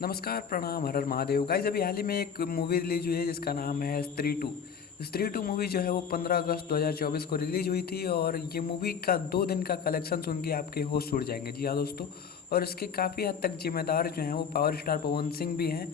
नमस्कार, प्रणाम, हर हर महादेव। गाइस अभी हाल ही में एक मूवी रिलीज हुई है जिसका नाम है स्त्री टू। स्त्री टू मूवी जो है वो 15 अगस्त 2024 को रिलीज हुई थी और ये मूवी का 2 दिन का कलेक्शन सुन के आपके होश उड़ जाएंगे। जी हाँ दोस्तों। और इसके काफ़ी हद तक जिम्मेदार जो हैं वो पावर स्टार पवन सिंह भी हैं।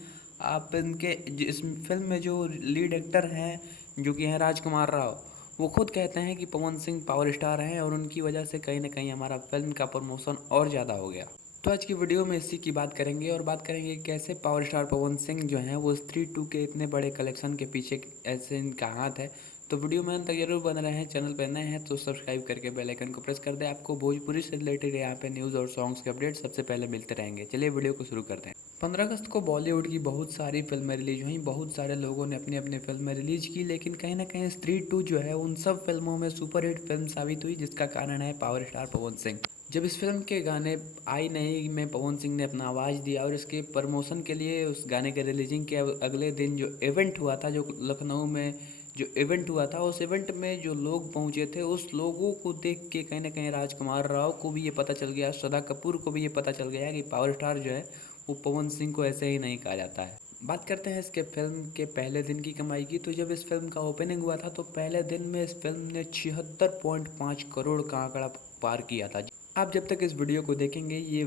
आप इनके इस फिल्म में जो लीड एक्टर हैं जो कि हैं राजकुमार राव, वो खुद कहते हैं कि पवन सिंह पावर स्टार हैं और उनकी वजह से कहीं ना कहीं हमारा फिल्म का प्रमोशन और ज़्यादा हो गया। तो आज की वीडियो में इसी की बात करेंगे और बात करेंगे कैसे पावर स्टार पवन सिंह जो हैं वो स्त्री टू के इतने बड़े कलेक्शन के पीछे ऐसे इनका हाथ है। तो वीडियो में अंत तक जरूर बन रहे हैं। चैनल पर नए हैं तो सब्सक्राइब करके बेल आइकन को प्रेस कर दें। आपको भोजपुरी से रिलेटेड यहाँ पे न्यूज़ और सॉन्ग्स के अपडेट सबसे पहले मिलते रहेंगे। चलिए वीडियो को शुरू करते हैं। 15 अगस्त को बॉलीवुड की बहुत सारी फिल्में रिलीज हुई, बहुत सारे लोगों ने अपनी अपनी फिल्में रिलीज की, लेकिन कहीं ना कहीं स्त्री टू जो है उन सब फिल्मों में सुपरहिट फिल्म साबित हुई, जिसका कारण है पावर स्टार पवन सिंह। जब इस फिल्म के गाने आई नहीं में पवन सिंह ने अपना आवाज़ दिया और इसके प्रमोशन के लिए उस गाने के रिलीजिंग के अगले दिन जो इवेंट हुआ था, जो लखनऊ में जो इवेंट हुआ था, उस इवेंट में जो लोग पहुंचे थे उस लोगों को देख के कहीं ना कहीं राजकुमार राव को भी ये पता चल गया, श्रद्धा कपूर को भी ये पता चल गया कि पावर स्टार जो है वो पवन सिंह को ऐसे ही नहीं कहा जाता है। बात करते हैं इसके फिल्म के पहले दिन की कमाई की। तो जब इस फिल्म का ओपनिंग हुआ था तो पहले दिन में इस फिल्म ने 76.5 करोड़ का आंकड़ा पार किया था। आप जब तक इस वीडियो को देखेंगे ये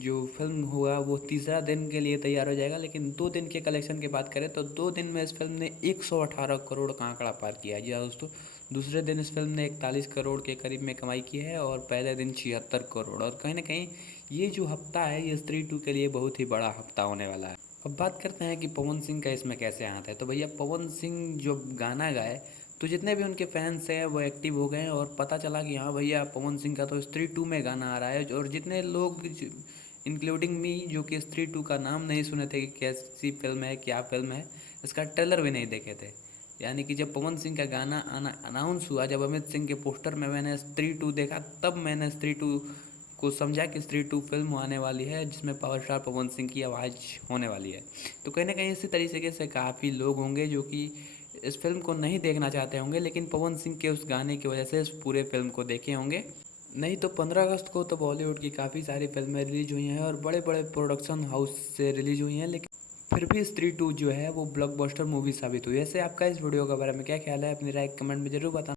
जो फिल्म हुआ वो तीसरा दिन के लिए तैयार हो जाएगा, लेकिन 2 दिन के कलेक्शन की बात करें तो 2 दिन में इस फिल्म ने 118 करोड़ का आंकड़ा पार किया। जी हाँ दोस्तों, दूसरे दिन इस फिल्म ने 41 करोड़ के करीब में कमाई की है और पहले दिन 76 करोड़। और कहीं ना कहीं ये जो हफ्ता है ये स्त्री टू के लिए बहुत ही बड़ा हफ्ता होने वाला है। अब बात करते हैं कि पवन सिंह का इसमें कैसे हाथ है। तो भैया पवन सिंह जो गाना गाए तो जितने भी उनके फैंस हैं वो एक्टिव हो गए और पता चला कि हाँ भैया पवन सिंह का तो स्त्री टू में गाना आ रहा है। और जितने लोग इंक्लूडिंग मी जो कि स्त्री टू का नाम नहीं सुने थे कि कैसी फिल्म है, क्या फिल्म है, इसका ट्रेलर भी नहीं देखे थे, यानी कि जब पवन सिंह का गाना आना अनाउंस हुआ, जब अमित सिंह के पोस्टर में मैंने स्त्री टू देखा, तब मैंने स्त्री टू को समझा कि स्त्री टू फिल्म आने वाली है जिसमें पावर स्टार पवन सिंह की आवाज़ होने वाली है। तो कहीं ना कहीं इसी तरीके से काफ़ी लोग होंगे जो कि इस फिल्म को नहीं देखना चाहते होंगे, लेकिन पवन सिंह के उस गाने की वजह से इस पूरे फिल्म को देखे होंगे। नहीं तो 15 अगस्त को तो बॉलीवुड की काफ़ी सारी फिल्में रिलीज हुई हैं और बड़े बड़े प्रोडक्शन हाउस से रिलीज हुई हैं, लेकिन फिर भी स्त्री टू जो है वो ब्लॉकबस्टर मूवी साबित हुई है। ऐसे आपका इस वीडियो के बारे में क्या ख्याल है? अपनी राय कमेंट में जरूर बताना।